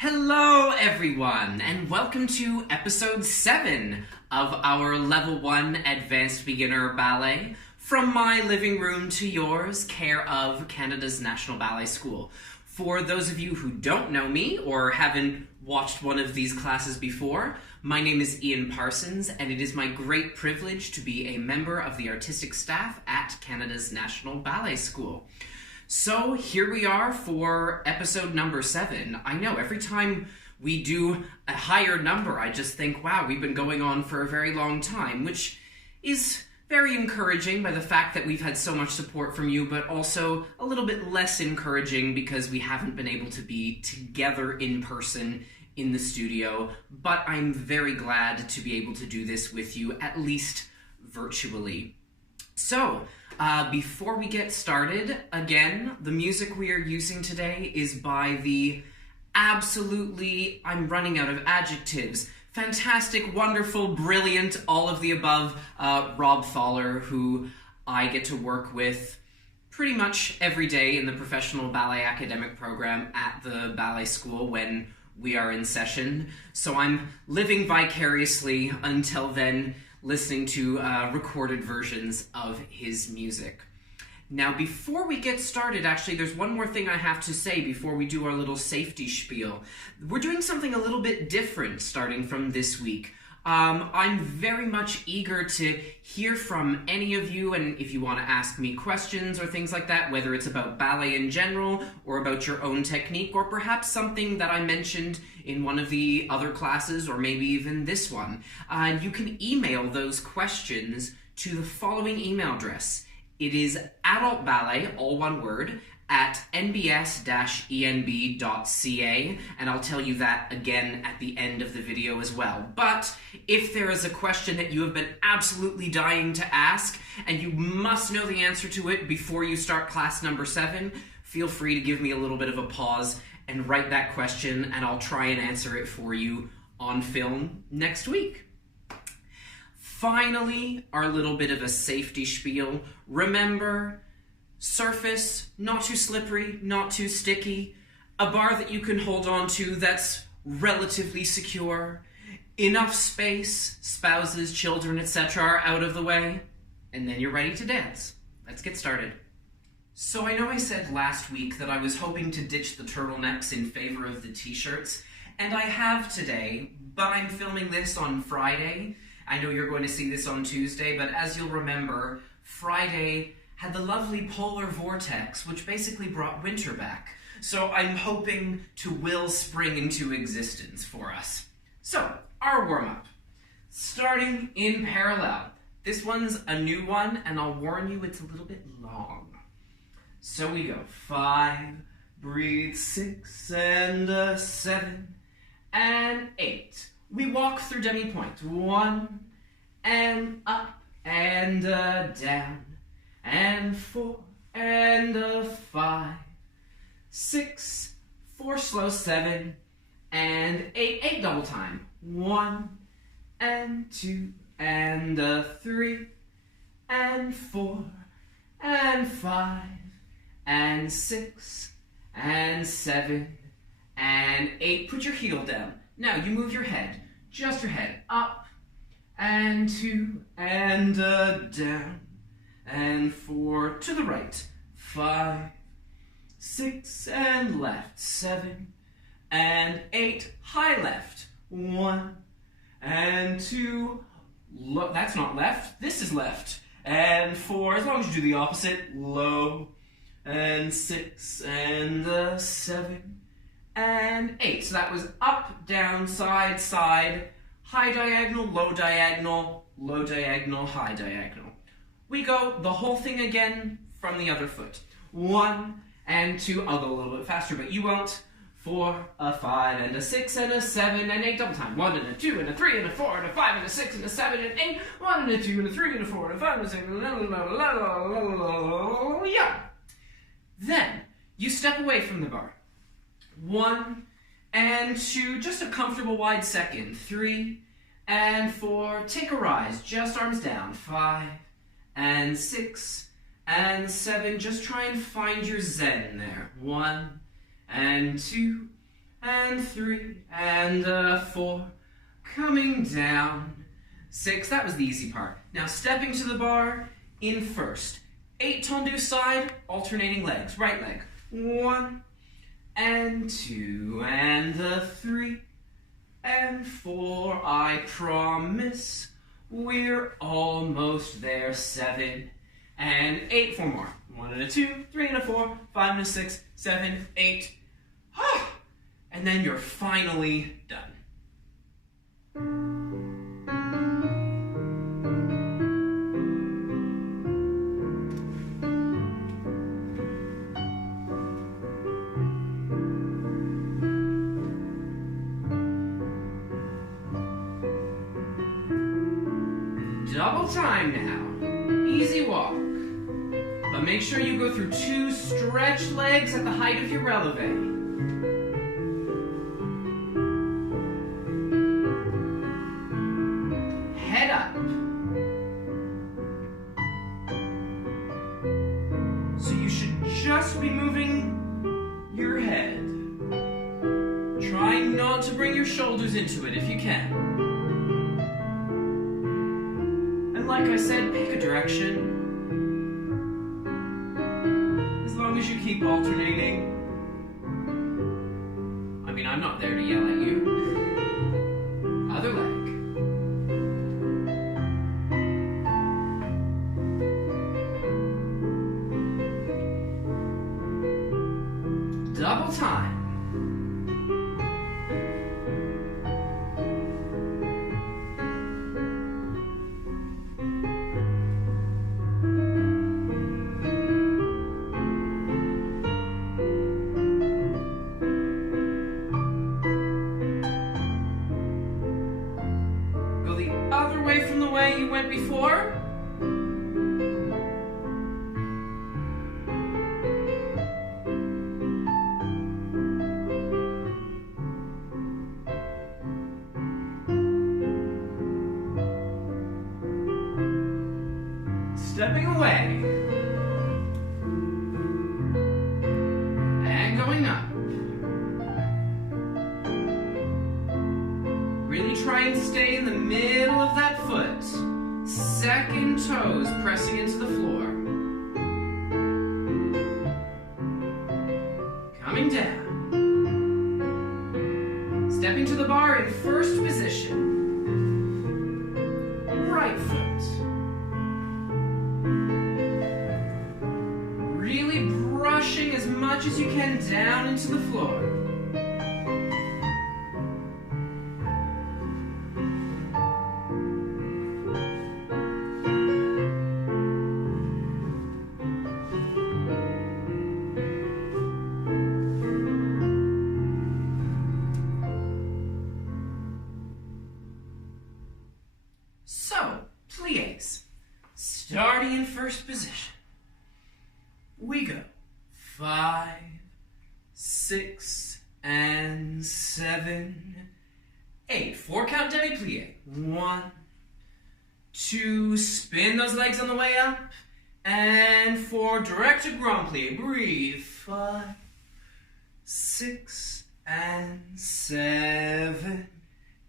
Hello everyone, and welcome to episode 7 of our Level 1 Advanced Beginner Ballet, From My Living Room to Yours, care of Canada's National Ballet School. For those of you who don't know me or haven't watched one of these classes before, my name is Ian Parsons, and it is my great privilege to be a member of the artistic staff at Canada's National Ballet School. So here we are for episode number 7. I know, every time we do a higher number, I just think, wow, we've been going on for a very long time, which is very encouraging by the fact that we've had so much support from you, but also a little bit less encouraging because we haven't been able to be together in person in the studio. But I'm very glad to be able to do this with you, at least virtually. So, before we get started, again, the music we are using today is by the absolutely, I'm running out of adjectives, fantastic, wonderful, brilliant, all of the above, Rob Thaler, who I get to work with pretty much every day in the professional ballet academic program at the ballet school when we are in session. So I'm living vicariously until then, listening to recorded versions of his music. Now, before we get started, actually, there's one more thing I have to say before we do our little safety spiel. We're doing something a little bit different starting from this week. I'm very much eager to hear from any of you, and if you want to ask me questions or things like that, whether it's about ballet in general or about your own technique, or perhaps something that I mentioned in one of the other classes, or maybe even this one, you can email those questions to the following email address. It is adultballet, all one word, at nbs-enb.ca, and I'll tell you that again at the end of the video as well. But if there is a question that you have been absolutely dying to ask, and you must know the answer to it before you start class number 7, feel free to give me a little bit of a pause and write that question, and I'll try and answer it for you on film next week. Finally, our little bit of a safety spiel. Remember, surface, not too slippery, not too sticky, a bar that you can hold on to that's relatively secure, enough space, spouses, children, etc. are out of the way, and then you're ready to dance. Let's get started. So I know I said last week that I was hoping to ditch the turtlenecks in favor of the t-shirts, and I have today, but I'm filming this on Friday. I know you're going to see this on Tuesday, but as you'll remember, Friday had the lovely polar vortex, which basically brought winter back. So I'm hoping to will spring into existence for us. So, our warm-up. Starting in parallel. This one's a new one, and I'll warn you it's a little bit long. So we go 5, breathe 6, and 7, and 8. We walk through demi-point. 1, and up, and down, and 4, and 5, 6, 4 slow, 7, and 8, 8 double time. 1, and 2, and 3, and 4, and 5, and 6, and 7, and 8. Put your heel down. Now you move your head, just your head, up, and 2, and down, and 4 to the right, 5, 6, and left, 7, and 8, high left, 1, and 2, that's not left, this is left, and 4, as long as you do the opposite, low, and 6, and 7, and 8. So that was up, down, side, side, high diagonal, low diagonal, high diagonal. We go the whole thing again from the other foot. 1, and 2, I'll go a little bit faster, but you won't. 4, a 5, and a 6, and a 7, and 8 double time. 1, and a 2, and a 3, and a 4, and a 5, and a 6, and a 7, and 8. 1, and a 2, and a 3, and a 4, and a 5, and a 6, yeah. Then, you step away from the bar. 1, and 2, just a comfortable wide second. 3, and 4, take a rise, just arms down. 5, and 6, and 7, just try and find your zen there. 1, and 2, and 3, and 4, coming down, 6, that was the easy part. Now stepping to the bar in first, 8 tendu side, alternating legs, right leg, 1, and 2, and 3, and 4, I promise, we're almost there, 7, and 8, 4 more, 1 and a 2, 3 and a 4, 5 and a 6, 7, 8, and then you're finally done. Double time now. Easy walk. But make sure you go through 2 stretched legs at the height of your releve. Head up. So you should just be moving your head. Trying not to bring your shoulders into it if you can. Like I said, pick a direction. As long as you keep alternating. I mean, I'm not there to yell at you. Other leg. Double time. Other way from the way you went before. Stepping away. And going up. Really try and stay in the middle of that foot. Second toes pressing into the floor. Coming down. Stepping to the bar in first position. Right foot. Really brushing as much as you can down into the floor. So, pliés. Starting in first position. We go 5, 6, and 7, 8. 4 count demi-plié. 1, 2, spin those legs on the way up. And 4, direct to grand plié. Breathe. 5, 6, and 7,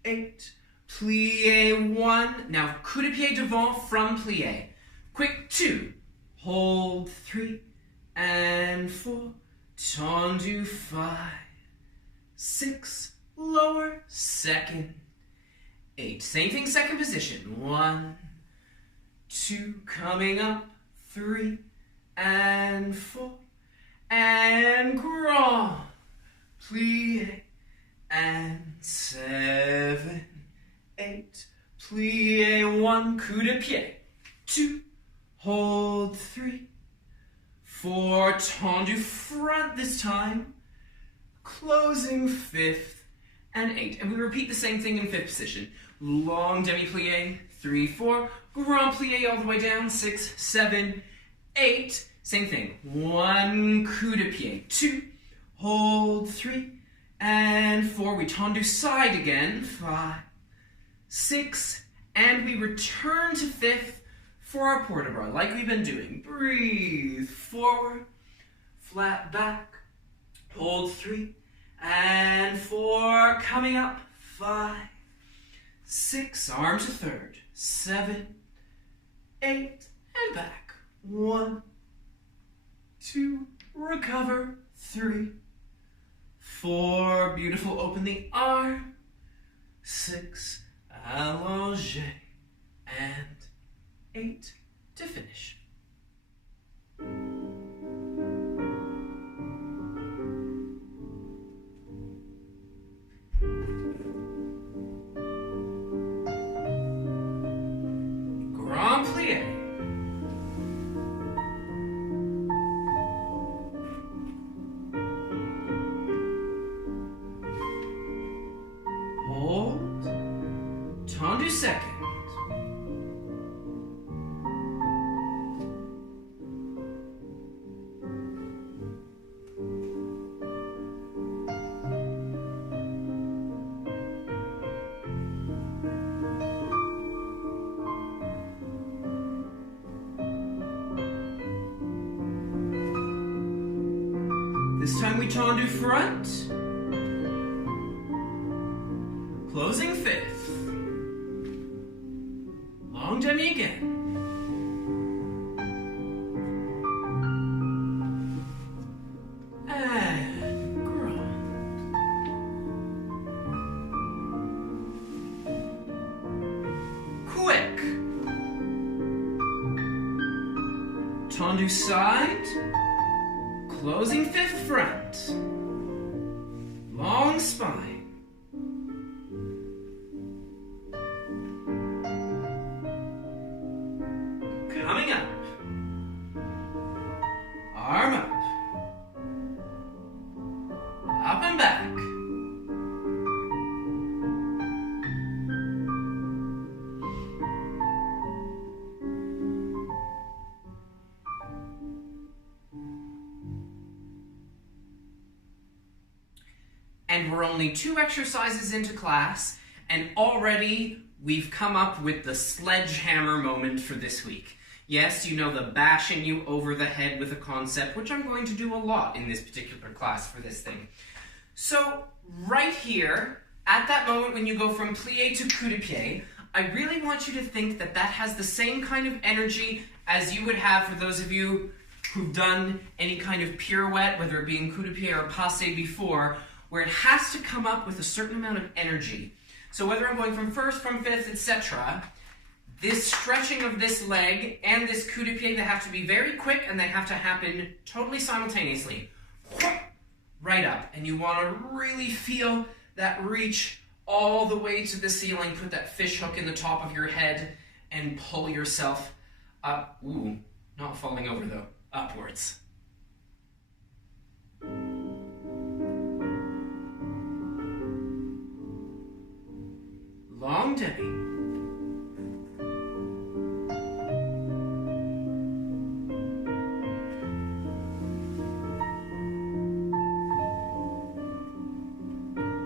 8. Plié 1. Now, coup de pied devant from plié. Quick 2. Hold 3 and 4. Tendu 5, 6. Lower. Second. 8. Same thing, second position. 1, 2. Coming up. 3 and 4. And grand. Plié. And 7. 8, plié 1, coup de pied, 2, hold 3, 4, tendu front this time, closing 5th, and 8. And we repeat the same thing in 5th position. Long demi-plié, 3, 4, grand plié all the way down, 6, 7, 8. Same thing, 1 coup de pied, 2, hold 3, and 4. We tendu side again, 5, 6, and we return to 5th for our port-a-bras, like we've been doing. Breathe forward, flat back, hold 3, and 4. coming up. 5, 6, arm to third. 7, 8, and back. 1, 2, recover. 3, 4, beautiful, open the arm. 6, allongé. And 8 to finish. Grand plie. Hold. Tendu second. This time we tendu front. Closing fifth. Long demi again. And grand. Quick. Tendu side. Closing fifth front. Long spine. Coming up. Arm up. Up and back. And we're only 2 exercises into class, and already we've come up with the sledgehammer moment for this week. Yes, you know, the bashing you over the head with a concept, which I'm going to do a lot in this particular class for this thing. So, right here, at that moment when you go from plie to coup de pied, I really want you to think that that has the same kind of energy as you would have for those of you who've done any kind of pirouette, whether it be in coup de pied or passe before, where it has to come up with a certain amount of energy. So whether I'm going from first, from fifth, etc., this stretching of this leg and this coup de pied, they have to be very quick and they have to happen totally simultaneously. Right up. And you want to really feel that reach all the way to the ceiling. Put that fish hook in the top of your head and pull yourself up. Ooh, not falling over though. Upwards. Long demi.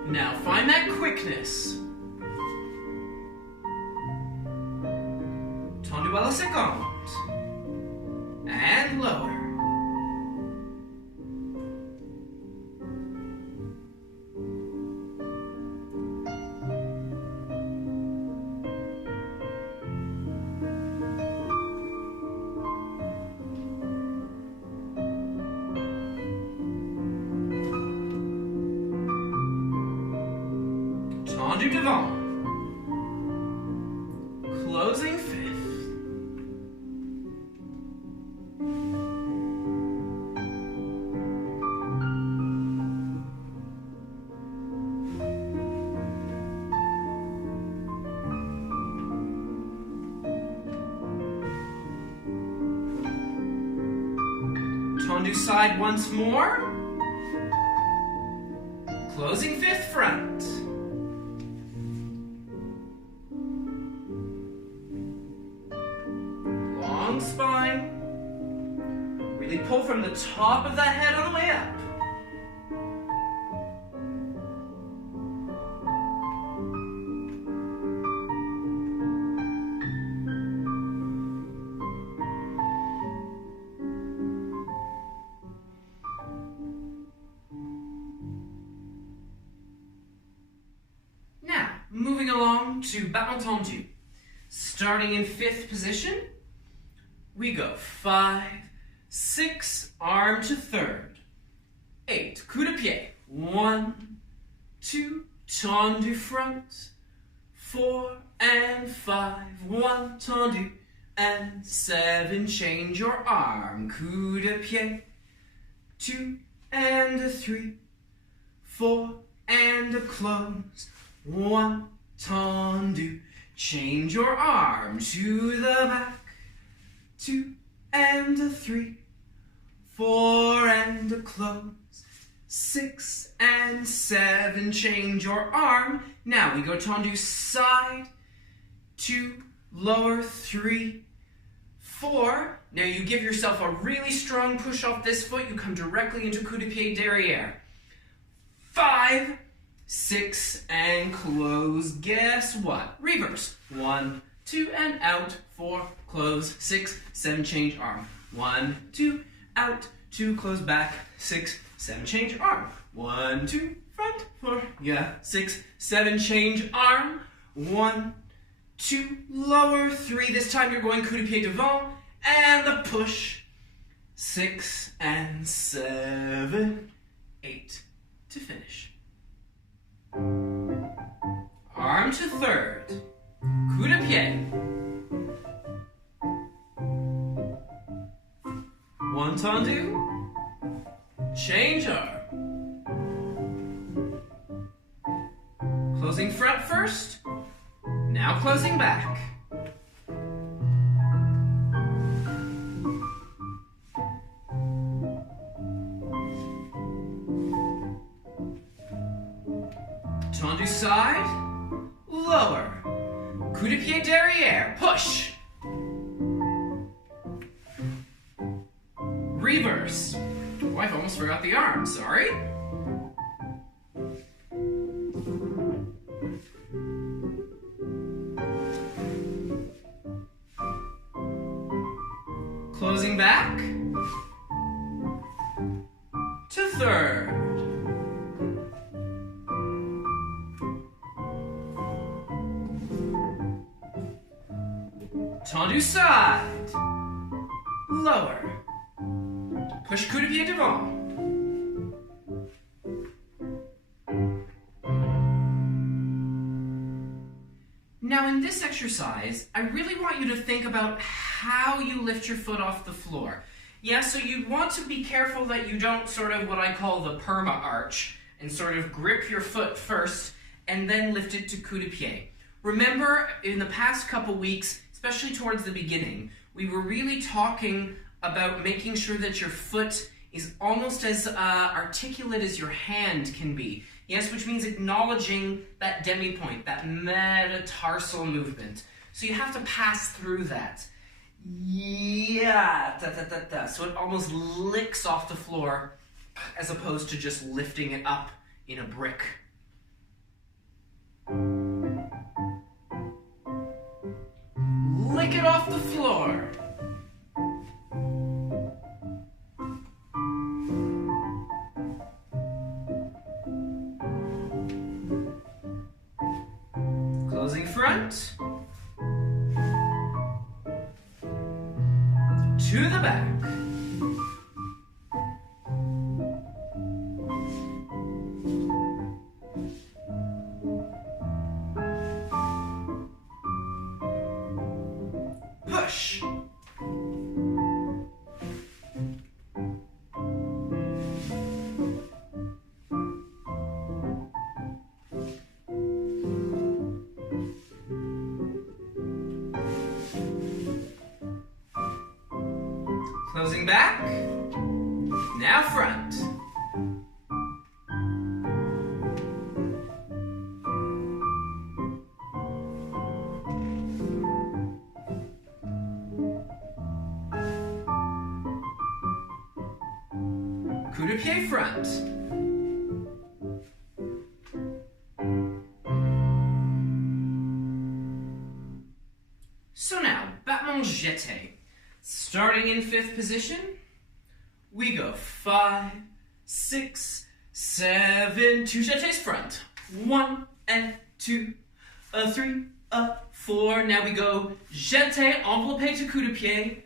Now find that quickness. Tendu à la seconde. And lower. Tendu devant. Closing fifth. Tendu side once more. Closing fifth front. Long spine. Really pull from the top of that head on the way up. moving along to Ballet tendu. Starting in 5th position, we go 5, 6, arm to 3rd, 8, coup de pied, 1, 2, tendu front, 4 and 5, 1, tendu, and 7, change your arm, coup de pied, 2 and a 3, 4 and a close, 1, tendu, change your arm to the back, 2 and a 3, 4 and a close, 6 and 7, change your arm. Now we go tendu side, 2, lower, 3, 4. Now you give yourself a really strong push off this foot. You come directly into coup de pied derrière. 5, 6, and close. Guess what? Reverse. 1, 2, and out. 4, close. 6, 7, change arm. 1, 2, out. 2, close back. 6, 7, change arm. 1, 2, front. 4, yeah. 6, 7, change arm. 1, 2, lower. 3, this time you're going coup de pied devant. And the push. 6 and 7, 8 to finish. Arm to 3rd. Coup de pied. 1 tendu. Change arm. Closing front first. Now closing back. Tendu side, lower, coup de pied derrière, push. Reverse. Oh, I've almost forgot the arm, sorry. Closing back to 3rd. Tendu side, lower, push coup de pied devant. Now in this exercise, I really want you to think about how you lift your foot off the floor. Yeah, so you want to be careful that you don't sort of what I call the perma arch and sort of grip your foot first and then lift it to coup de pied. Remember, in the past couple weeks, especially towards the beginning, we were really talking about making sure that your foot is almost as articulate as your hand can be. Yes, which means acknowledging that demi-point, that metatarsal movement. So you have to pass through that. Yeah, da-da-da-da. So it almost licks off the floor as opposed to just lifting it up in a brick. Lick it off the floor. Closing front. To the back. Push. Closing back. Now front. Coup de pied front. So now, battement jeté. Starting in 5th position, we go 5, 6, 7, 2 jetés front. 1 and 2, a 3, a 4. Now we go jeté, enveloppé to coup de pied.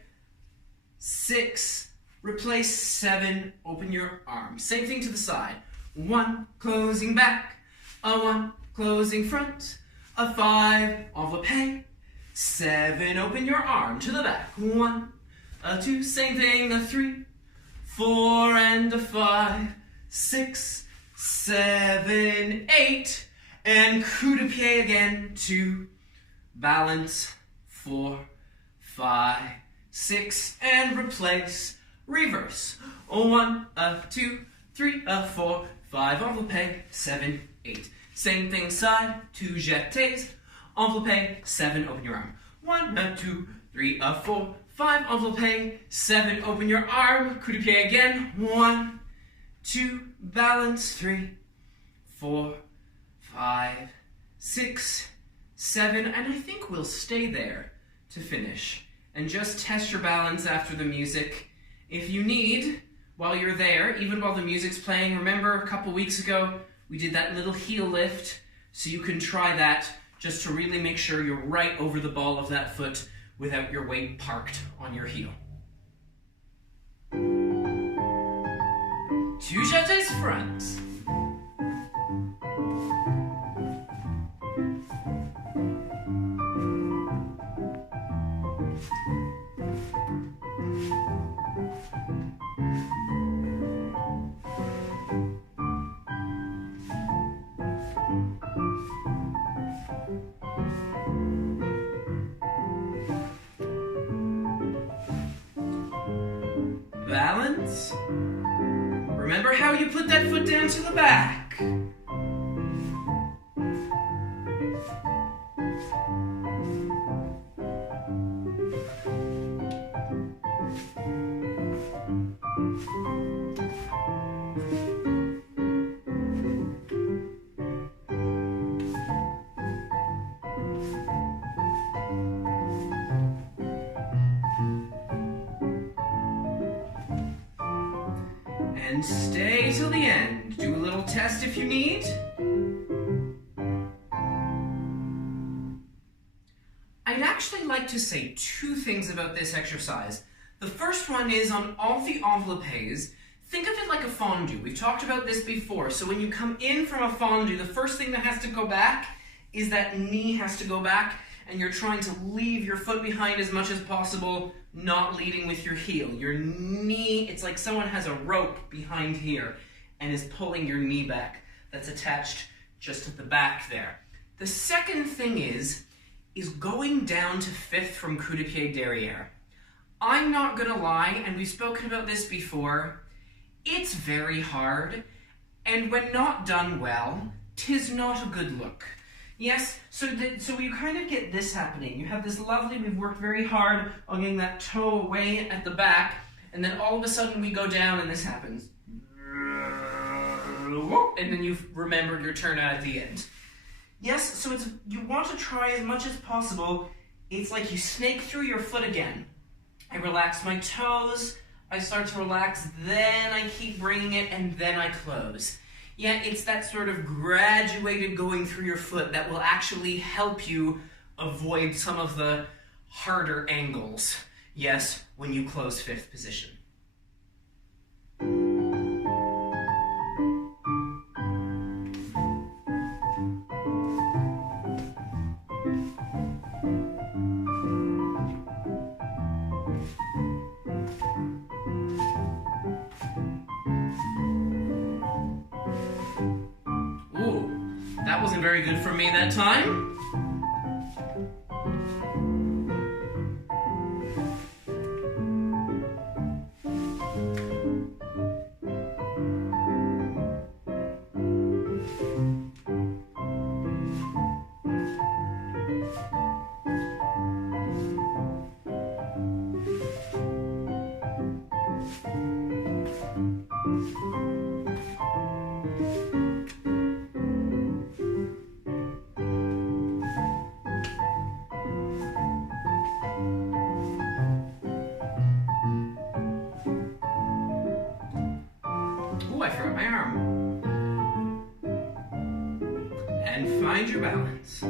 6, replace 7, open your arm. Same thing to the side. 1, closing back, a 1, closing front, a 5, enveloppé. 7, open your arm to the back. 1, a 2, same thing, a 3, 4, and a 5, 6, 7, 8, and coup de pied again. 2, balance, 4, 5, 6, and replace, reverse. 1, a 2, 3, a 4, 5, enveloppé, 7, 8. Same thing side, 2 jetés, enveloppé, 7, open your arm. 1, a 2, 3, a 4, 5, enveloppé, 7, open your arm, coup de pied again. 1, 2, balance, 3, 4, 5, 6, 7, and I think we'll stay there to finish. And just test your balance after the music. If you need, while you're there, even while the music's playing, remember a couple weeks ago, we did that little heel lift, so you can try that just to really make sure you're right over the ball of that foot without your weight parked on your heel. 2 jetés front. Balance. Remember how you put that foot down to the back. And stay till the end. Do a little test if you need. I'd actually like to say 2 things about this exercise. The first one is on all the enveloppés, think of it like a fondue. We've talked about this before. So when you come in from a fondue, the first thing that has to go back is that knee has to go back, and you're trying to leave your foot behind as much as possible, not leading with your heel. Your knee, it's like someone has a rope behind here and is pulling your knee back. That's attached just at the back there. The second thing is going down to 5th from coup de pied derrière. I'm not gonna lie, and we've spoken about this before, it's very hard, and when not done well, 'tis not a good look. Yes, so you kind of get this happening. You have this lovely, we've worked very hard on getting that toe away at the back, and then all of a sudden we go down and this happens. And then you've remembered your turn out at the end. Yes, so you want to try as much as possible. It's like you snake through your foot again. I relax my toes, I start to relax, then I keep bringing it, and then I close. Yeah, it's that sort of graduated going through your foot that will actually help you avoid some of the harder angles, yes, when you close 5th position. That wasn't very good for me that time. Ooh, I forgot my arm. And find your balance.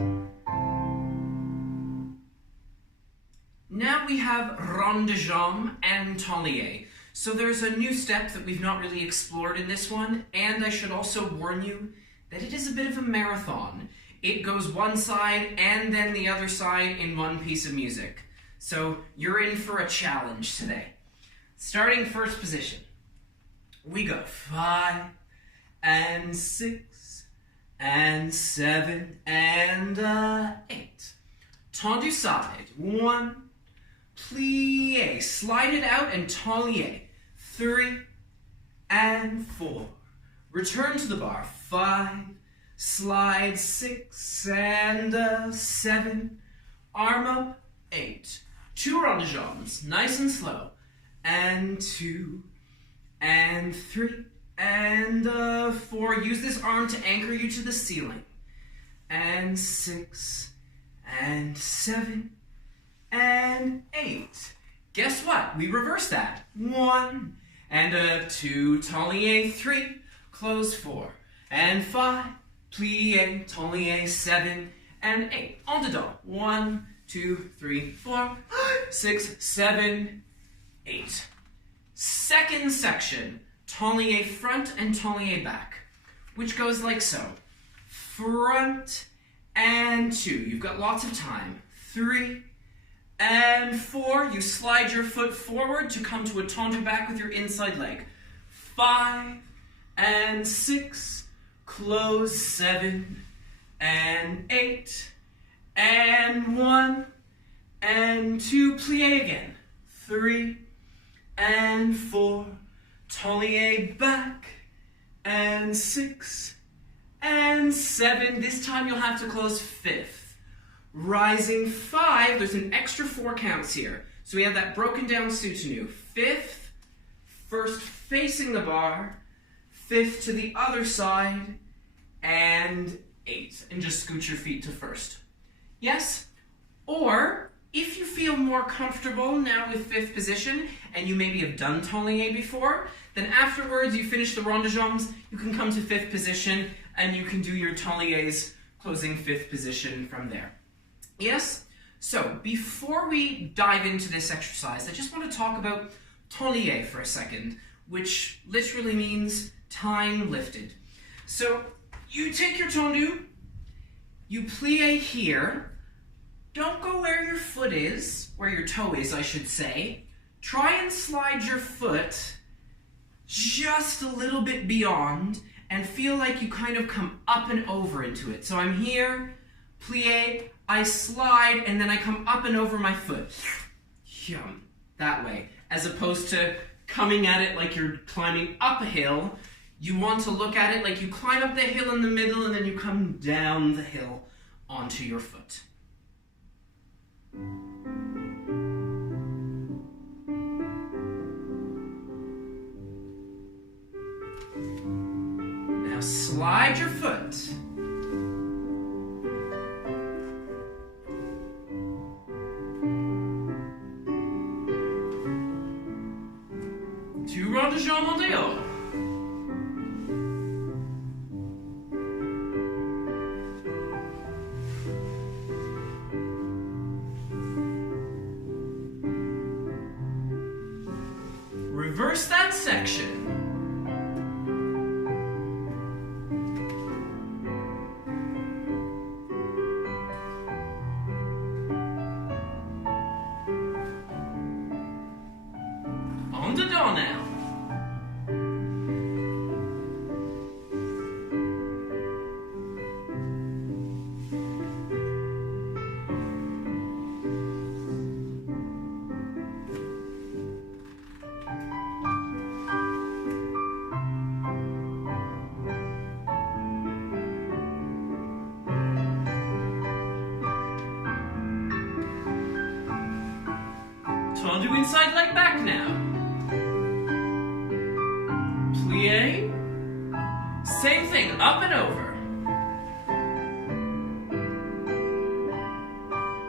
we have rond de jambe and tablier. So there's a new step that we've not really explored in this one, and I should also warn you that it is a bit of a marathon. It goes one side and then the other side in one piece of music. So you're in for a challenge today. Starting first position, we go 5 and 6 and 7 and 8. Tendu side, 1, plie, slide it out and tablier, 3 and 4. Return to the bar, 5, slide 6 and 7, arm up, 8. 2 rond de jambes, nice and slow, and 2 and 3 and 4. Use this arm to anchor you to the ceiling, and 6 and 7 and 8. Guess what? We reverse that. 1 and 2, tablier, 3, close 4, and 5, plie, tablier, 7 and 8. En dedans. 1, 2, 3, 4, 6, 7, 8. Second section, tablier front and tablier back, which goes like so. Front and 2. You've got lots of time. 3 and 4. You slide your foot forward to come to a tendu back with your inside leg. 5 and 6. Close 7 and 8. And 1 and 2. Plie again. 3 and 4. Tablier back. And 6 and 7. This time you'll have to close 5th. Rising 5. There's an extra 4 counts here. So we have that broken down soutenu. 5th, first facing the bar, 5th to the other side, and 8. And just scoot your feet to first. Yes? Or, if you feel more comfortable now with 5th position, and you maybe have done tablier before, then afterwards you finish the rond de jambes, you can come to 5th position, and you can do your tabliers closing 5th position from there. Yes? So, before we dive into this exercise, I just want to talk about tablier for a second, which literally means time lifted. So, you take your tendu, you plie here, don't go where your foot is, where your toe is, I should say. Try and slide your foot just a little bit beyond and feel like you kind of come up and over into it. So I'm here, plie, I slide, and then I come up and over my foot. That way. As opposed to coming at it like you're climbing up a hill, you want to look at it like you climb up the hill in the middle and then you come down the hill onto your foot. Now slide your foot. Two rond de jambe en dehors. Reverse that section. En dedans now. Tendu inside leg back now. Plie. Same thing, up and over.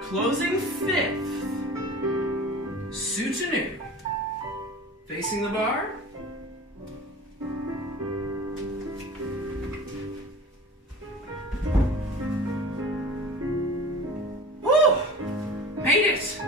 Closing 5th. Soutenu. Facing the bar. Woo! Made it!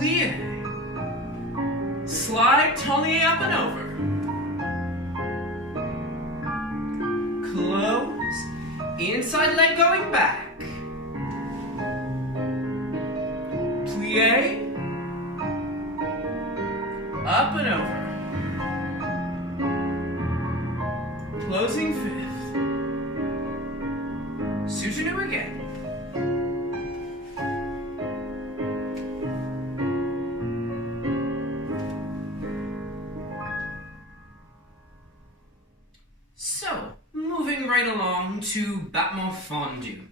plie, slide talier up and over, close, inside leg going back, plie, up and over, closing fifth, soutenu again. So, moving right along to battement fondu.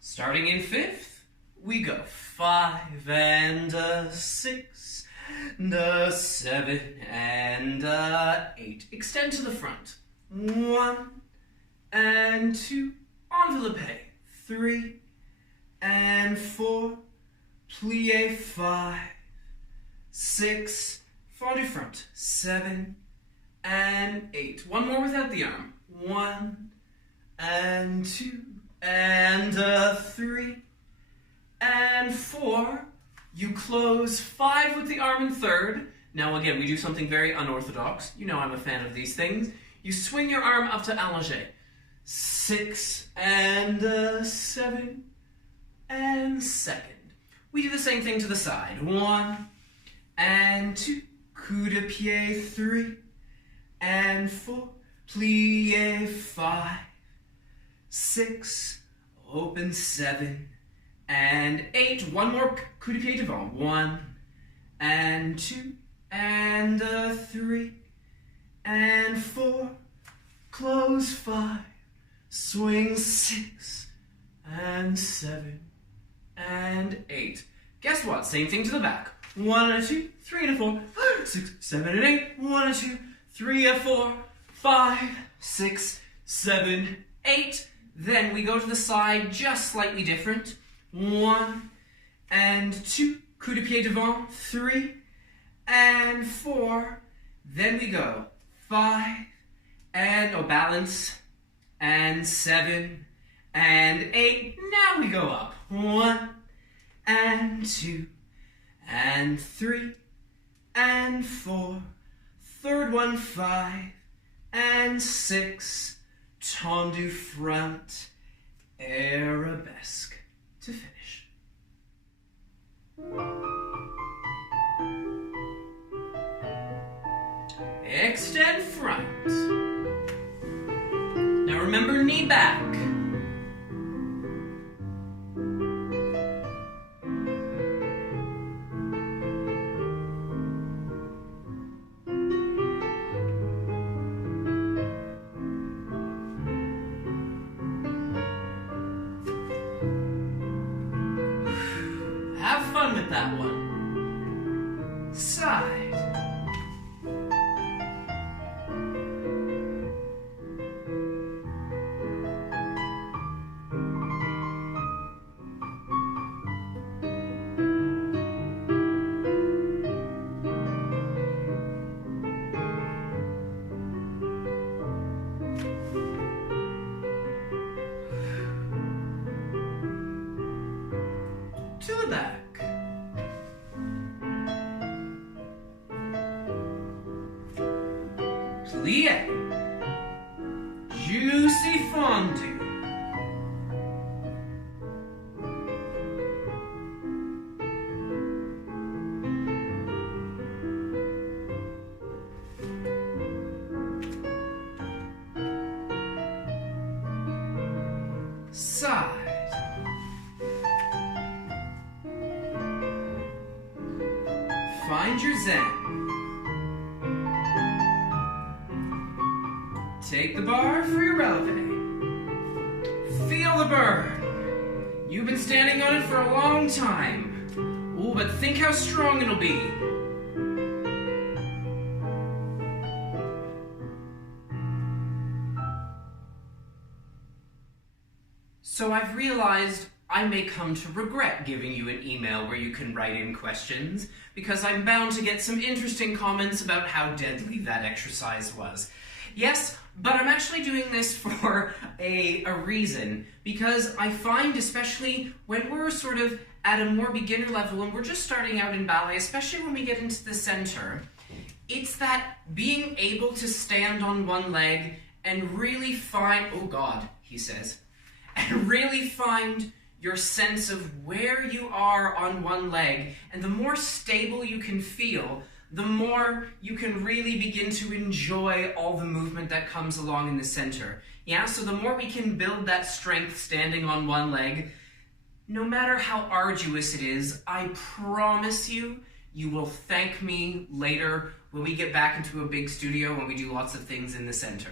Starting in fifth, we go 5 and a 6, and a 7 and a 8. Extend to the front. 1 and 2, enveloppe. 3 and 4, plie 5, 6, fondu front. 7 and 8. One more without the arm. 1 and 2 and a 3 and 4. You close 5 with the arm in third. Now again, we do something very unorthodox. You know I'm a fan of these things. You swing your arm up to allongé. 6 and a 7 and second. We do the same thing to the side. 1 and 2, coup de pied 3 and 4, plie 5, 6, open 7 and 8. One more coup de pied devant. 1 and 2 and a 3 and 4, close 5, swing 6 and 7 and 8. Guess what? Same thing to the back. 1 and 2, 3 and 4, 6, 7 and 8. 1 and 2, 3 and 4, 5, 6, 7, 8. Then we go to the side, just slightly different. 1 and 2, coup de pied devant, 3 and 4. Then we go 5 and balance, and 7 and 8. Now we go up. 1 and 2 and 3 and 4. Third one, 5 and 6. Tendu front, arabesque to finish. Extend front. Now remember, knee back. Have fun with that one. Side. To the back. Plie. Juicy fondue. Side. Find your zen. Take the bar for your releve. Feel the burn. You've been standing on it for a long time. Ooh, but think how strong it'll be. So I've realized I may come to regret giving you an email where you can write in questions, because I'm bound to get some interesting comments about how deadly that exercise was. Yes, but I'm actually doing this for a reason, because I find, especially when we're sort of at a more beginner level, when we're just starting out in ballet, especially when we get into the center, it's that being able to stand on one leg and really find, oh God, he says, and really find your sense of where you are on one leg. And the more stable you can feel, the more you can really begin to enjoy all the movement that comes along in the center. Yeah, so the more we can build that strength standing on one leg, no matter how arduous it is, I promise you, you will thank me later when we get back into a big studio and we do lots of things in the center.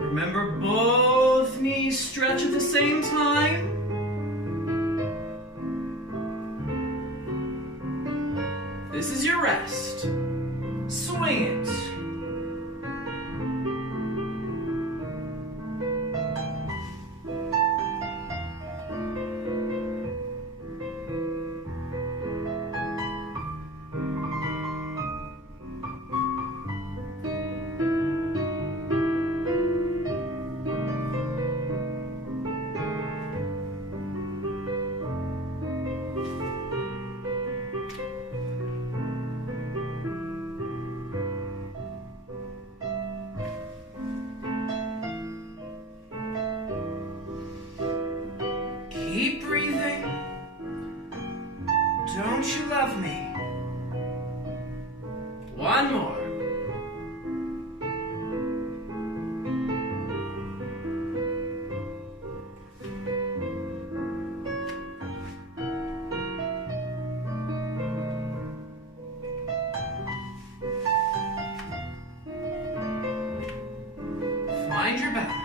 Remember, both knees stretch at the same time. This is your rest. Swing it. Keep breathing. Don't you love me? One more. Find your balance.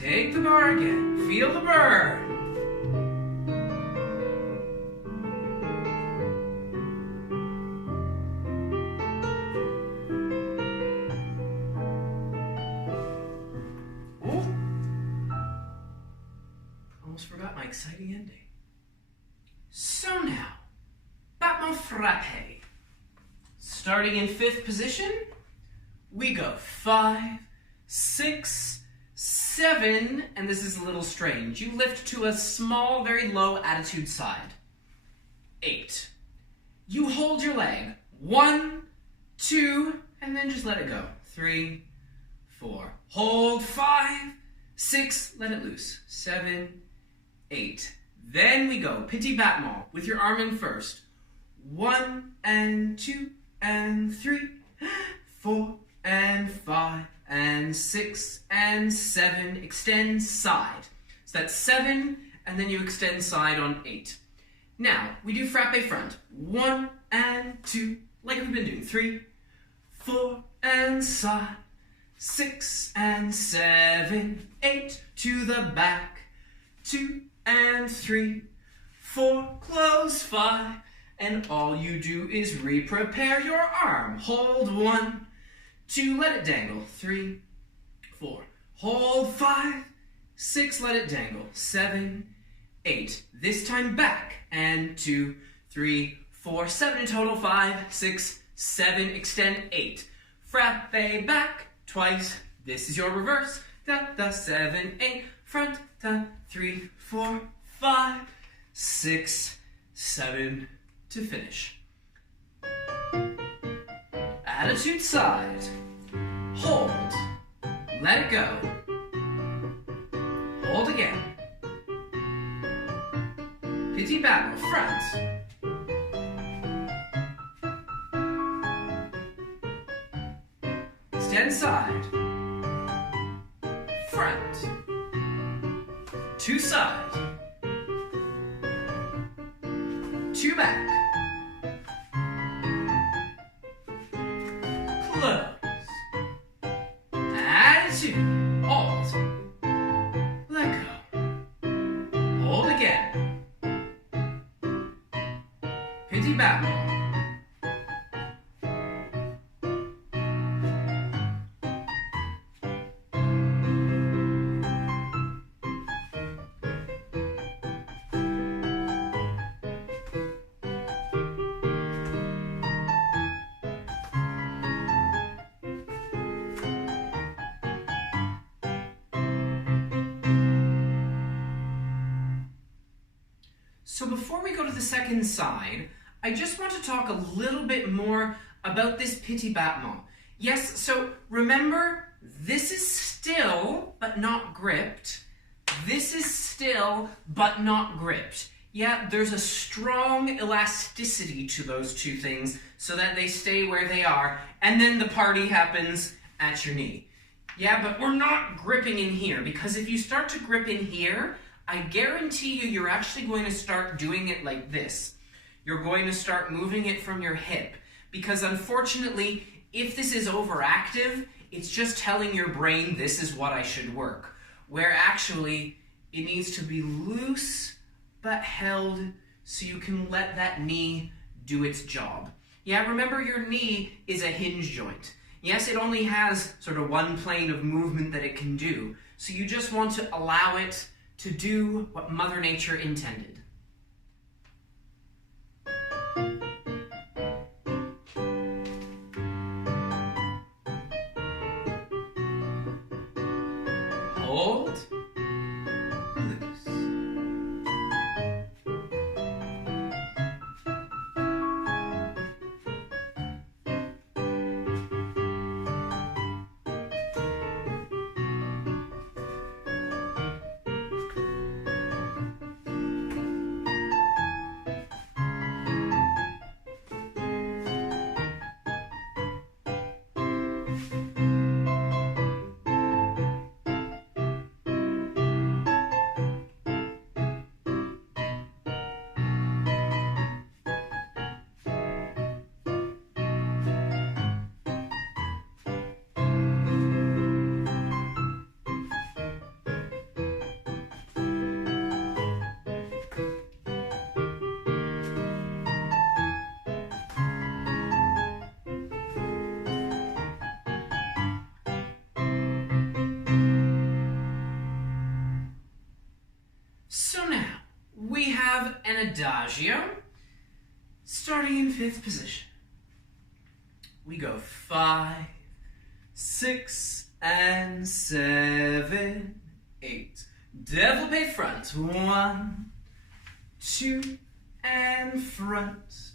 Take the bar again. Feel the burn. Oh, almost forgot my exciting ending. So now, battement frappé. Starting in 5th position, we go 5, 6, 7, and this is a little strange. You lift to a small, very low attitude side. 8. You hold your leg. 1, 2, and then just let it go. 3, 4. Hold. 5, 6, let it loose. 7, 8. Then we go petit battement with your arm in first. 1 and 2 and 3, 4 and 5 and 6 and 7. Extend side. So that's 7, and then you extend side on 8. Now, we do frappe front. 1 and 2, like we've been doing. 3, 4 and side. 6 and 7, 8 to the back. 2 and 3, 4, close 5. And all you do is re-prepare your arm. Hold 1, 2, let it dangle. 3, 4. Hold 5, 6, let it dangle. 7, 8. This time back. And 2, 3, 4, 7 in total. 5, 6, 7. Extend 8. Frappe back twice. This is your reverse. Da, da, 7, 8. Front, da, 3, 4, 5, 6, 7. To finish. Attitude side. Hold. Let it go. Hold again. Petit battement front. Extend side. Front. 2 side. 2 back. Close. Attitude. Hold. Let go. Hold again. Petit battement. So before we go to the second side, I just want to talk a little bit more about this petit battement. Yes, so remember, this is still but not gripped. This is still but not gripped. Yeah, there's a strong elasticity to those two things so that they stay where they are, and then the party happens at your knee. Yeah, but we're not gripping in here, because if you start to grip in here, I guarantee you're actually going to start doing it like this. You're going to start moving it from your hip, because unfortunately, if this is overactive, it's just telling your brain this is what I should work, where actually it needs to be loose but held so you can let that knee do its job. Yeah, remember your knee is a hinge joint. Yes, it only has sort of one plane of movement that it can do, so you just want to allow it to do what Mother Nature intended. Hold, loose. So now, we have an adagio, starting in 5th position. We go 5, 6, and 7, 8. Développé front. 1, 2, and front.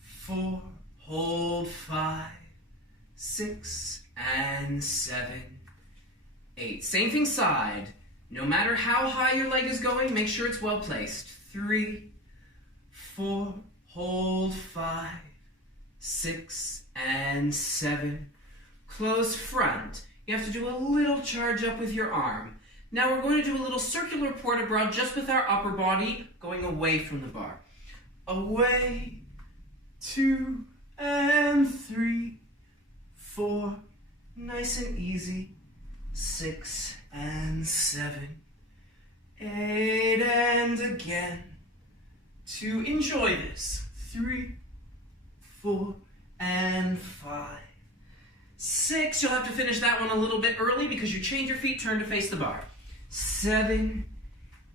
4, hold 5, 6, and 7, 8. Same thing side. No matter how high your leg is going, make sure it's well placed. 3, 4, hold 5, 6, and 7. Close front. You have to do a little charge up with your arm. Now we're going to do a little circular port-a-bras just with our upper body going away from the bar. Away, 2, and 3, 4, nice and easy. 6 and 7, 8, and again. To enjoy this. 3, 4, and 5, 6. You'll have to finish that one a little bit early because you change your feet, turn to face the bar. 7,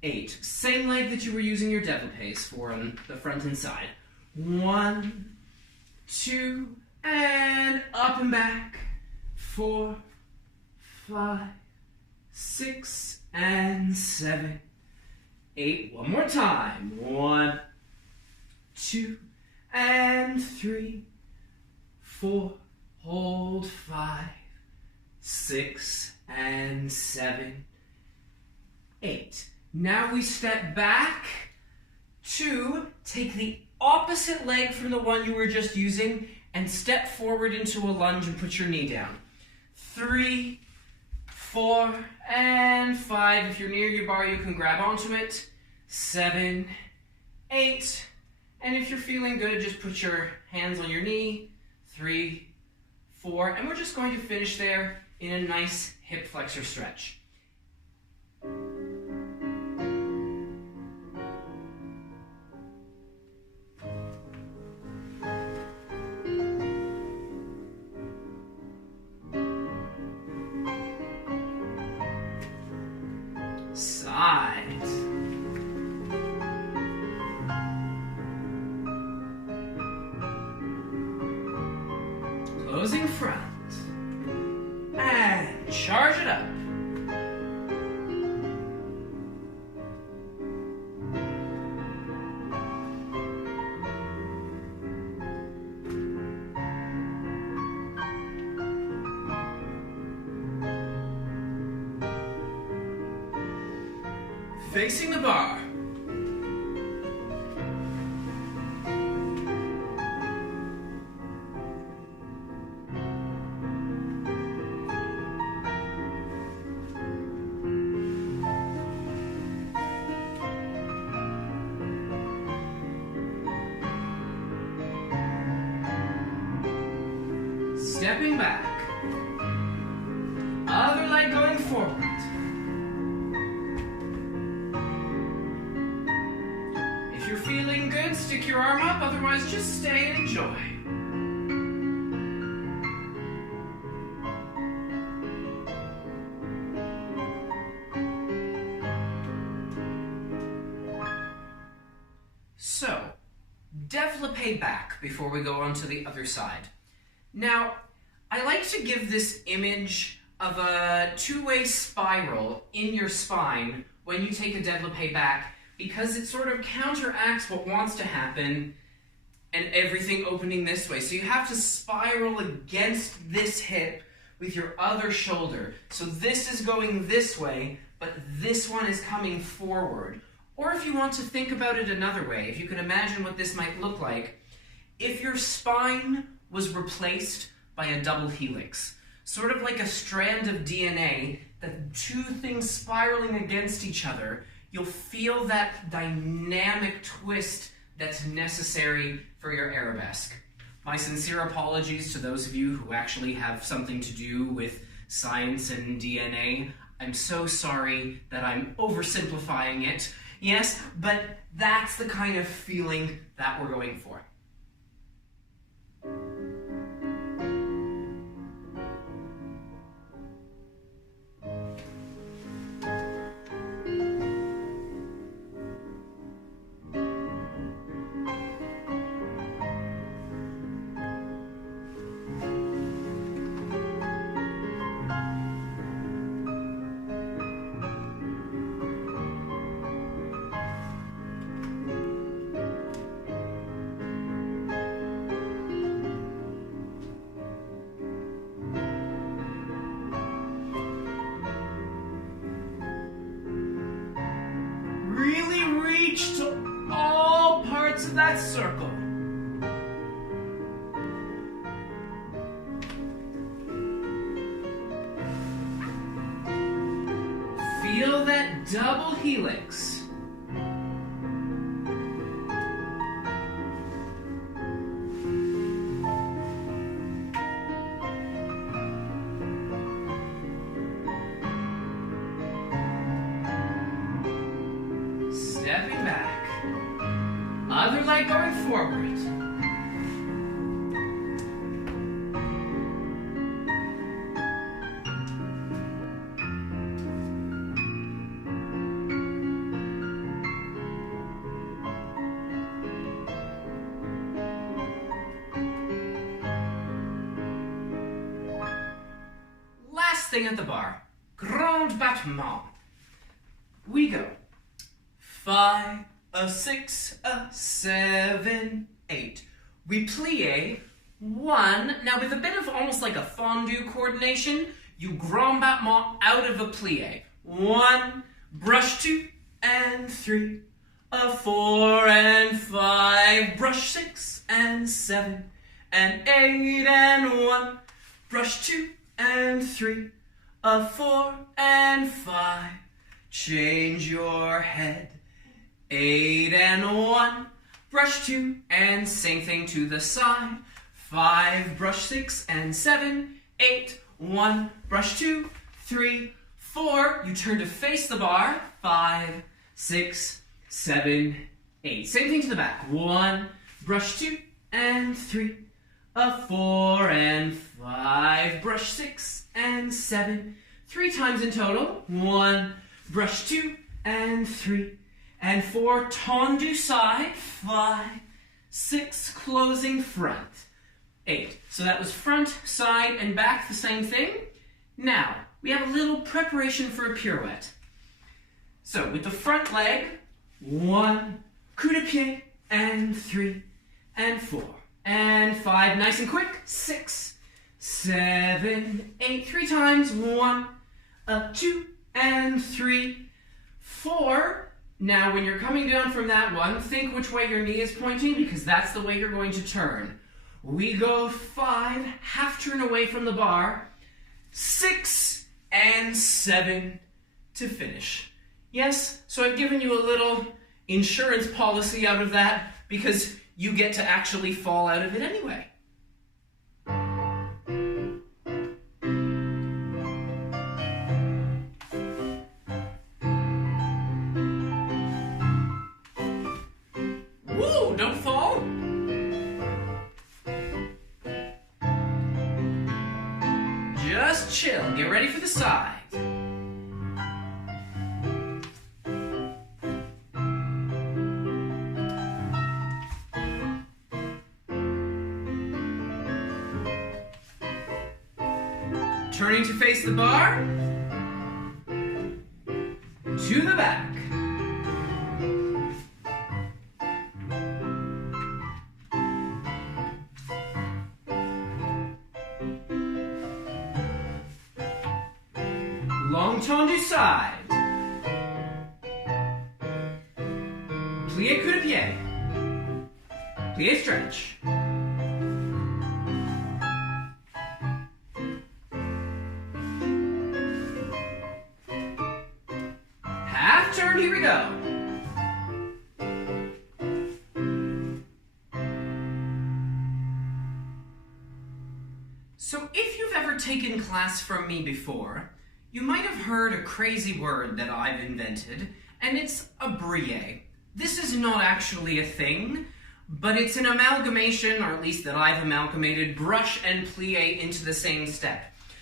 8. Same leg that you were using your développés for on the front and side. 1, 2, and up and back. 4, 5, 6, and 7, 8. One more time. 1, 2, and 3, 4, hold 5, 6, and 7, 8. Now we step back to take the opposite leg from the one you were just using and step forward into a lunge and put your knee down. 3, 4, and 5. If you're near your bar, you can grab onto it. 7, 8. And if you're feeling good, just put your hands on your knee. 3, 4. And we're just going to finish there in a nice hip flexor stretch. Side. Closing front. And charge it up. facing the bar. Stepping back. Other leg going forward. If you're feeling good, stick your arm up, otherwise just stay and enjoy. So, développé back before we go on to the other side. Now, I like to give this image of a two-way spiral in your spine when you take a développé back because it sort of counteracts what wants to happen and everything opening this way. So you have to spiral against this hip with your other shoulder. So this is going this way, but this one is coming forward. Or if you want to think about it another way, if you can imagine what this might look like, if your spine was replaced by a double helix, sort of like a strand of DNA, the two things spiraling against each other, you'll feel that dynamic twist that's necessary for your arabesque. My sincere apologies to those of you who actually have something to do with science and DNA. I'm so sorry that I'm oversimplifying it. Yes, but that's the kind of feeling that we're going for. To all parts of that circle. Feel that double helix. Stepping back. Other leg going forward. Last thing at the bar. Grand battement. We go. 5, a 6, a 7, 8. We plie 1. Now with a bit of almost like a fondue coordination, you grand battement out of a plie. 1, brush 2 and 3, a 4 and 5, brush 6 and 7 and 8 and 1, brush 2 and 3, a 4 and 5, change your head. 8 and 1, brush 2, and same thing to the side. 5, brush 6 and 7, 8, 1, brush 2, 3, 4. You turn to face the bar. 5, 6, 7, 8. Same thing to the back. 1, brush 2 and 3, a 4 and 5, brush 6 and 7. 3 times in total. 1, brush 2 and 3. And 4, tendu side, 5, 6, closing front, 8. So that was front, side, and back, the same thing. Now, we have a little preparation for a pirouette. So, with the front leg, 1, coup de pied, and 3, and 4, and 5, nice and quick, 6, 7, 8, 3 times, 1, 2, and 3, 4. Now, when you're coming down from that one, think which way your knee is pointing because that's the way you're going to turn. We go 5, half turn away from the bar, 6, and 7 to finish. Yes, so I've given you a little insurance policy out of that because you get to actually fall out of it anyway. Woo, don't fall. Just chill, get ready for the side. Turning to face the bar, to the back. Long tendu side. Plie coup de pied. Plie stretch. Half turn, here we go. So if you've ever taken class from me before, you might have heard a crazy word that I've invented, and it's a brie. This is not actually a thing, but it's an amalgamation, or at least that I've amalgamated, brush and plie into the same step.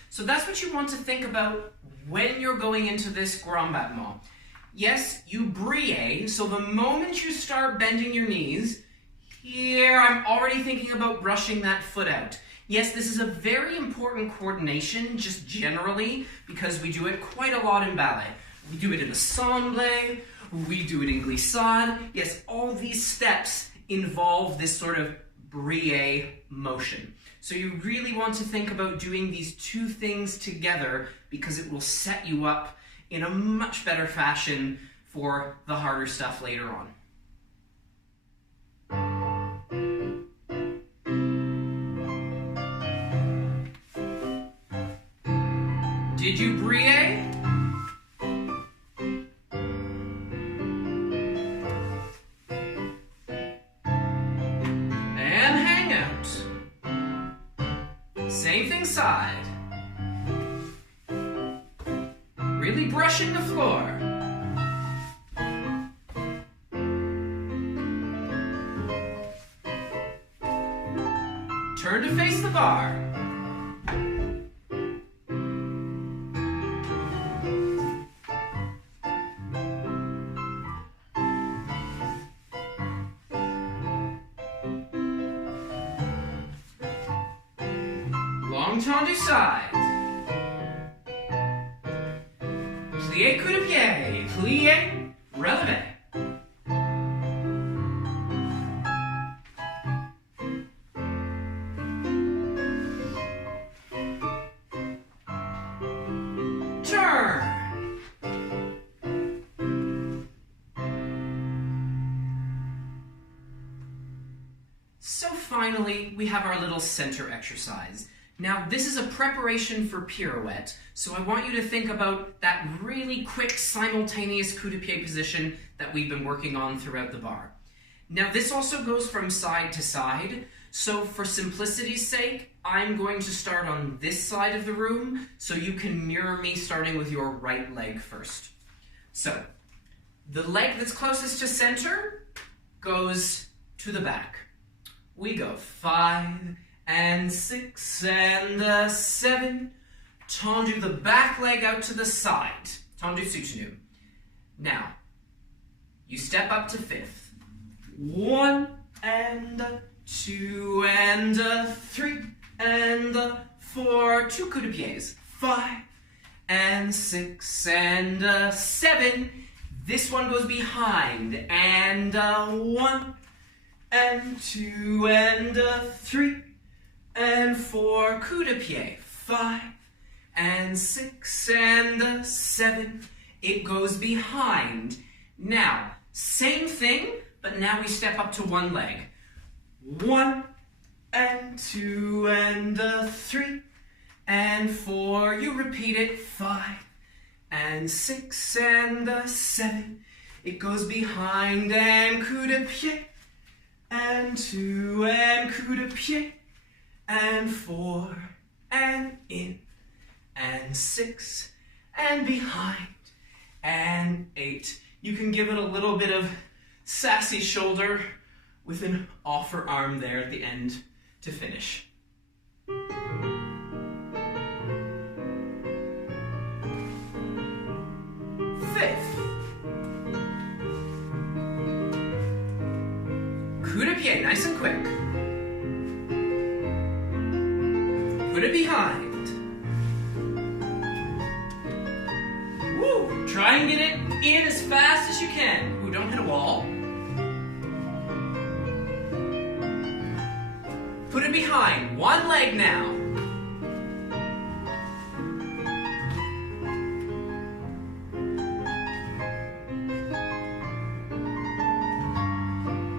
So that's what you want to think about when you're going into this grand battement. Yes, you brie, so the moment you start bending your knees, here I'm already thinking about brushing that foot out. Yes, this is a very important coordination, just generally, because we do it quite a lot in ballet. We do it in ensemble, we do it in glissade. Yes, all these steps involve this sort of brie motion. So you really want to think about doing these two things together because it will set you up in a much better fashion for the harder stuff later on. Did you brie? And hang out. Same thing side. Really brushing the floor. Turn to face the bar. Long tendu side. Plie coup de pied. Plie, relevé. Turn. So finally, we have our little center exercise. Now, this is a preparation for pirouette, so I want you to think about that really quick simultaneous coup de pied position that we've been working on throughout the bar. Now, this also goes from side to side, so for simplicity's sake, I'm going to start on this side of the room, so you can mirror me starting with your right leg first. So, the leg that's closest to center goes to the back. We go 5, and 6, and 7. Tendu the back leg out to the side. Tendu soutenu. Now, you step up to 5th. 1, and 2, and 3, and 4. 2 coup de pieds. 5, and 6, and 7. This one goes behind. And 1, and 2, and 3. And 4, coup de pied, 5, and 6, and 7, it goes behind. Now, same thing, but now we step up to one leg. 1 and 2 and 3 and 4. You repeat it. 5 and 6 and 7. It goes behind and coup de pied. And 2 and coup de pied. And 4 and in. And 6 and behind. And 8. You can give it a little bit of sassy shoulder with an offer arm there at the end to finish. Fifth. Coup de pied, nice and quick. Put it behind. Woo! Try and get it in as fast as you can. Ooh, don't hit a wall. Put it behind. One leg now.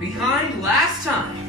Behind last time.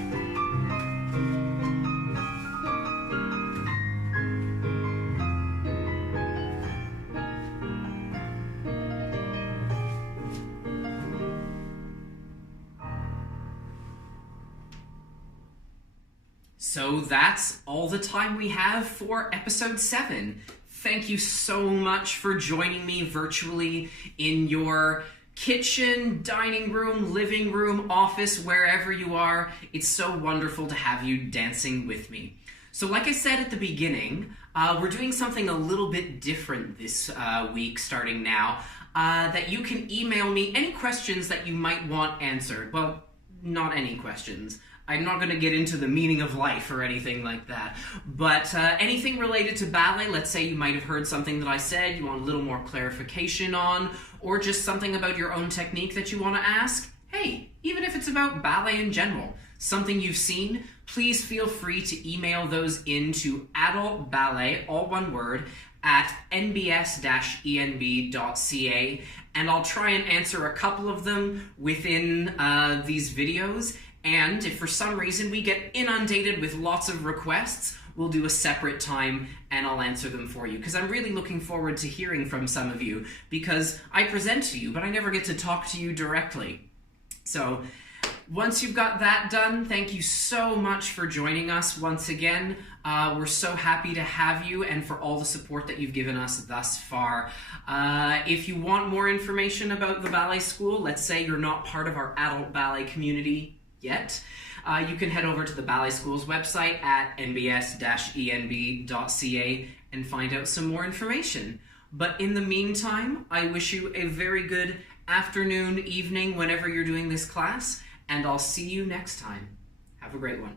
So that's all the time we have for episode 7. Thank you so much for joining me virtually in your kitchen, dining room, living room, office, wherever you are. It's so wonderful to have you dancing with me. So like I said at the beginning, we're doing something a little bit different this week starting now, that you can email me any questions that you might want answered. Well, not any questions. I'm not going to get into the meaning of life or anything like that, but anything related to ballet. Let's say you might have heard something that I said you want a little more clarification on, or just something about your own technique that you want to ask. Hey, even if it's about ballet in general, something you've seen, please feel free to email those in to adultballet, all one word, at nbs-enb.ca, and I'll try and answer a couple of them within these videos. And if for some reason we get inundated with lots of requests, we'll do a separate time and I'll answer them for you. Because I'm really looking forward to hearing from some of you, because I present to you, but I never get to talk to you directly. So once you've got that done, thank you so much for joining us once again. We're so happy to have you and for all the support that you've given us thus far. If you want more information about the ballet school, let's say you're not part of our adult ballet community yet, you can head over to the ballet school's website at nbs-enb.ca and find out some more information. But in the meantime, I wish you a very good afternoon, evening, whenever you're doing this class, and I'll see you next time. Have a great one.